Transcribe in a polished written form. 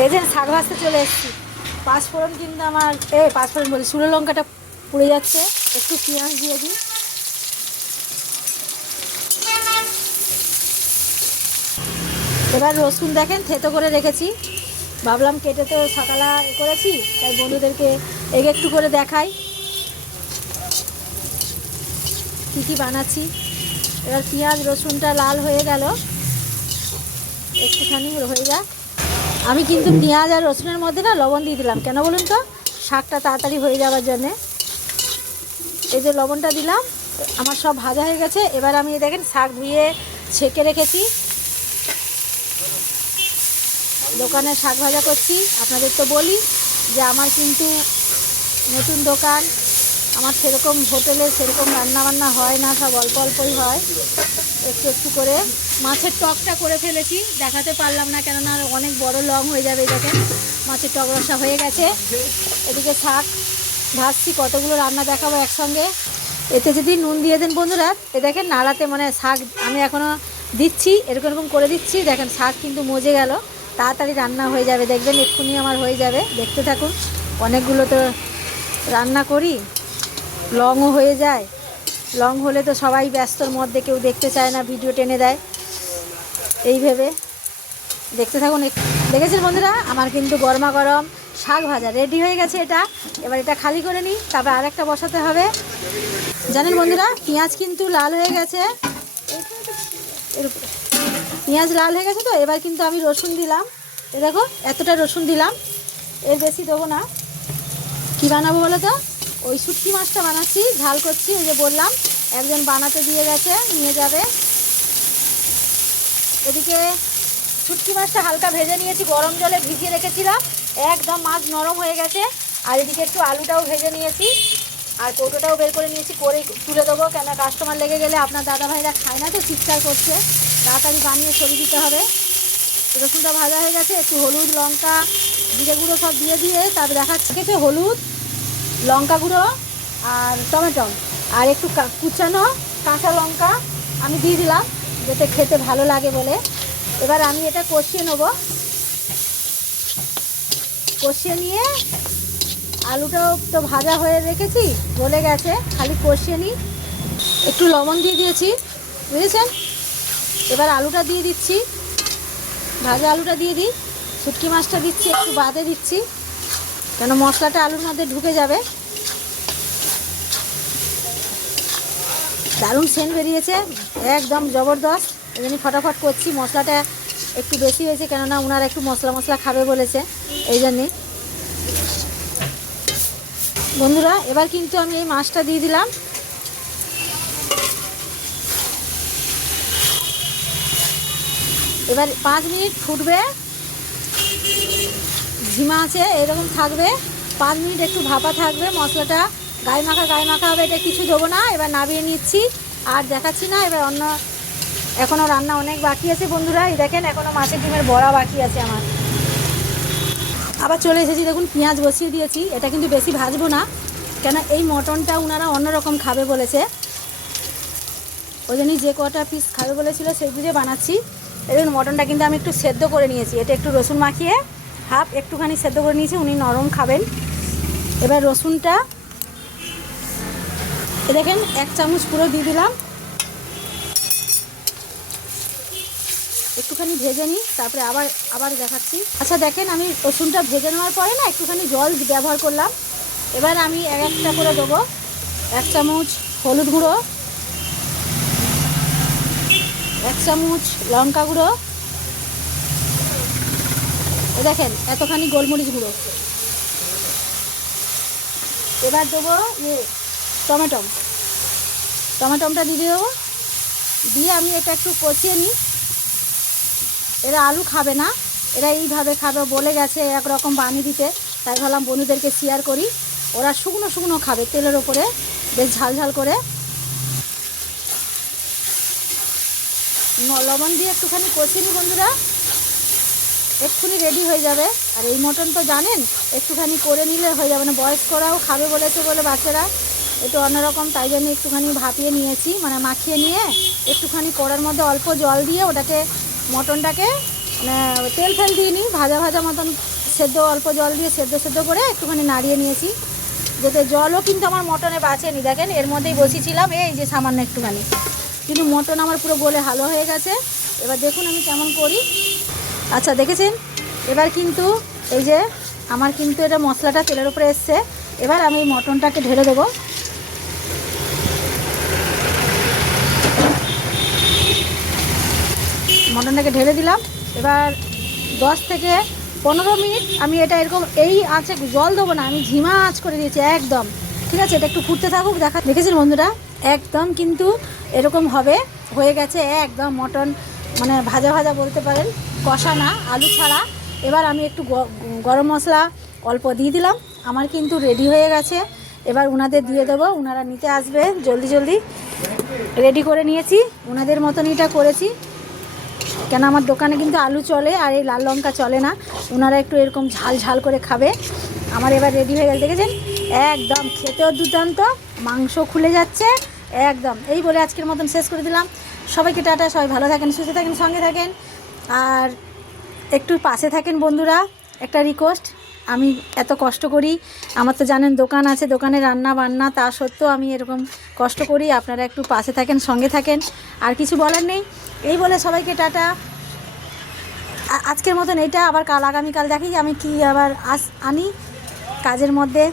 এই যে শাক ভাজতে চলে এসেছি। পাঁচফোড়ন কিন্তু আমার পাঁচফোড়ন বলি, শুকনো লঙ্কাটা পুড়ে যাচ্ছে, একটু পেঁয়াজ দিয়ে দিই। এবার রসুন দেখেন থেতো করে রেখেছি, ভাবলাম কেটে তো সকালে করেছি, তাই বন্ধুদেরকে একটু করে দেখাই কী কী বানাচ্ছি। এবার পেঁয়াজ রসুনটা লাল হয়ে গেল, একটুখানি হয়ে যাক। আমি কিন্তু পেঁয়াজ আর রসুনের মধ্যে না লবণ দিয়ে দিলাম, কেন বলুন তো? শাকটা তাড়াতাড়ি হয়ে যাওয়ার জন্যে। এই যে লবণটা দিলাম, আমার সব ভাজা হয়ে গেছে। এবার আমি দেখেন শাক ধুয়ে ছেঁকে রেখেছি, দোকানে শাক ভাজা করছি। আপনাদের তো বলি যে আমার কিন্তু নতুন দোকান, আমার সেরকম হোটেলে সেরকম রান্নাবান্না হয় না, সব অল্প অল্পই হয়, একটু একটু করে। মাছের টকটা করে ফেলেছি, দেখাতে পারলাম না কেননা অনেক বড় লং হয়ে যাবে। দেখেন মাছের টক রসা হয়ে গেছে। এদিকে শাক ভাজছি, কতগুলো রান্না দেখাবো একসঙ্গে। এতে যদি নুন দিয়ে দেন বন্ধুরা, এ দেখেন নাড়াতে মানে শাক আমি এখনও দিচ্ছি, এরকম এরকম করে দিচ্ছি। দেখেন শাক কিন্তু মজে গেল, তাড়াতাড়ি রান্না হয়ে যাবে, দেখবেন এক্ষুনি আমার হয়ে যাবে। দেখতে থাকুন, অনেকগুলো তো রান্না করি, লংও হয়ে যায়। লং হলে তো সবাই ব্যস্তর মধ্যে কেউ দেখতে চায় না, ভিডিও টেনে দেয়, এই ভেবে দেখতে থাকুন। দেখেছেন বন্ধুরা, আমার কিন্তু গরমা গরম শাক ভাজা রেডি হয়ে গেছে। এবার এটা খালি করে নিই, তারপর আরেকটা বসাতে হবে। জানেন বন্ধুরা, পেঁয়াজ কিন্তু লাল হয়ে গেছে, পেঁয়াজ লাল হয়ে গেছে। তো এবার কিন্তু আমি রসুন দিলাম, এ দেখো এতটা রসুন দিলাম, এর বেশি দেবো না। কী বানাবো বলো তো? ওই শুটকি মাছটা বানাচ্ছি, ঝাল করছি। ওই যে বললাম একজন বানাতে দিয়ে গেছে, নিয়ে যাবে। এদিকে শুটকি মাছটা হালকা ভেজে নিয়েছি, গরম জলে ভিজিয়ে রেখেছিলাম, একদম মাছ নরম হয়ে গেছে। আর এদিকে একটু আলুটাও ভেজে নিয়েছি, আর কৌটোটাও বের করে নিয়েছি, করে তুলে দেবো, কেন কাস্টমার লেগে গেলে আপনার দাদাভাইরা খায় না তো, চিৎকার করছে। তাড়াতাড়ি বানিয়ে সরিয়ে দিতে হবে। রসুনটা ভাজা হয়ে গেছে, একটু হলুদ লঙ্কা জিরে গুঁড়ো সব দিয়ে দিয়ে তারপরে দেখাচ্ছে হলুদ লঙ্কা গুঁড়ো আর টমেটো আর একটু কুচানো কাঁচা লঙ্কা আমি দিয়ে দিলাম, যাতে খেতে ভালো লাগে বলে। এবার আমি এটা কষিয়ে নেব, কষিয়ে নিয়ে আলুটাও তো ভাজা হয়ে রেখেছি, গলে গেছে, খালি কষিয়ে নিই। একটু লবণ দিয়ে দিয়েছি, বুঝেছেন? এবার আলুটা দিয়ে দিচ্ছি, ভাজা আলুটা দিয়ে দিই। শুটকি মাছটা দিচ্ছি একটু বাদে দিচ্ছি, কেন মশলাটা আলুর মধ্যে ঢুকে যাবে। দারুণ সেন্ট বেরিয়েছে, একদম জবরদস্ত। এই জন্য ফটাফট করছি। মশলাটা একটু বেশি হয়েছে, কেননা ওনারা একটু মশলা মশলা খাবে বলেছে, এই জন্যেই। বন্ধুরা এবার কিন্তু আমি এই মাছটা দিয়ে দিলাম, এবার 5 মিনিট ফুটবে, ঝিমা আছে এরকম থাকবে। 5 মিনিট একটু ভাপা থাকবে, মশলাটা গায়ে মাখা হবে। এটা কিছু দেবো না, এবার নামিয়ে নিচ্ছি, আর দেখাচ্ছি না। এবার অন্য এখনও রান্না অনেক বাকি আছে বন্ধুরা, এই দেখেন এখনও মাছের ডিমের বড়া বাকি আছে আমার। আবার চলে এসেছি, দেখুন পেঁয়াজ বসিয়ে দিয়েছি। এটা কিন্তু বেশি ভাজবো না, কেন এই মটনটা ওনারা অন্যরকম খাবে বলেছে, ওই জন্যই যে কটা পিস খাবে বলেছিল সেই বুঝে বানাচ্ছি। এই মটনটা কিন্তু আমি একটু সেদ্ধ করে নিয়েছি, এটা একটু রসুন মাখিয়ে হাফ একটুখানি সেদ্ধ করে নিয়েছি, উনি নরম খাবেন। এবার রসুনটা দেখেন 1 চামচ পুরো দিয়ে দিলাম, একটুখানি ভেজে নিই, তারপরে আবার দেখাচ্ছি। আচ্ছা দেখেন, আমি রসুনটা ভেজে নেওয়ার পরে না একটুখানি জল ব্যবহার করলাম। এবার আমি একটা করে দেবো। 1 চামচ হলুদ গুঁড়ো, 1 চামচ লঙ্কা গুঁড়ো, দেখেন এতখানি গোলমরিচ গুঁড়ো। এবার দেবো টমেটোটা দিয়ে দেবো, দিয়ে আমি এটা একটু কষিয়ে নিই। এরা আলু খাবে না, এরা এইভাবে খাবে বলে গেছে, একরকম বানিয়ে দিতে, তাই ভাবলাম বন্ধুদেরকে শেয়ার করি। ওরা শুকনো শুকনো খাবে, তেলের ওপরে বেশ ঝাল ঝাল করে। লবণ দিয়ে একটুখানি কষিয়ে নিই বন্ধুরা, এক্ষুনি রেডি হয়ে যাবে। আর এই মটন তো জানেন একটুখানি করে নিলে হয়ে যাবে না, বয়স্করাও খাবে বলেছে বলে বাচ্চারা একটু অন্যরকম, তাই জন্য একটুখানি ভাপিয়ে নিয়েছি, মানে মাখিয়ে নিয়ে একটুখানি কড়ার মধ্যে অল্প জল দিয়ে ওটাকে মটনটাকে মানে তেল ফেল দিইনি, ভাজা ভাজা মতন সেদ্ধ, অল্প জল দিয়ে সেদ্ধ করে একটুখানি নাড়িয়ে নিয়েছি, যাতে জলও কিন্তু আমার মটনে বাঁচেনি। দেখেন এর মধ্যেই বসিয়েছিলাম, এই যে সামান্য একটুখানি, কিন্তু মটন আমার পুরো গলে হালো হয়ে গেছে। এবার দেখুন আমি কেমন করি। আচ্ছা দেখেছেন, এবার কিন্তু এই যে আমার কিন্তু এটা মশলাটা তেলের উপরে এসছে। এবার আমি এই মটনটাকে ঢেলে দেবো। মটনটাকে ঢেলে দিলাম। এবার 10 থেকে 15 মিনিট আমি এটা এরকম এই আঁচে, জল দেবো না, আমি ঝিমা আঁচ করে দিয়েছি একদম। ঠিক আছে, এটা একটু ফুটতে থাকুক। দেখেছেন বন্ধুরা, একদম কিন্তু এরকম হবে, হয়ে গেছে একদম মটন, মানে ভাজা ভাজা বলতে পারেন, কষা না, আলু ছাড়া। এবার আমি একটু গরম মশলা অল্প দিয়ে দিলাম, আমার কিন্তু রেডি হয়ে গেছে। এবার উনাদের দিয়ে দেবো, উনারা নিতে আসবে জলদি। রেডি করে নিয়েছি, উনাদের মতন এটা করেছি, কেন আমার দোকানে কিন্তু আলু চলে আর এই লাল লঙ্কা চলে না, ওনারা একটু এরকম ঝাল করে খাবে। আমার এবার রেডি হয়ে গেল, দেখেছেন একদম খেতেও দুর্দান্ত, মাংস খুলে যাচ্ছে একদম। এই বলে আজকের মতন শেষ করে দিলাম। সবাইকে টাটা, সবাই ভালো থাকেন, সুস্থ থাকেন, সঙ্গে থাকেন, আর একটু পাশে থাকেন বন্ধুরা। একটা রিকোয়েস্ট, আমি এত কষ্ট করি, আমার তো জানেন দোকান আছে, দোকানে রান্না বান্না, তা সত্ত্বেও আমি এরকম কষ্ট করি, আপনারা একটু পাশে থাকেন, সঙ্গে থাকেন, আর কিছু বলার নেই। এই বলে সবাইকে টাটা। আজকের মতন এইটা, আবার আগামীকাল দেখি আমি কি আবার আনি কাজের মধ্যে।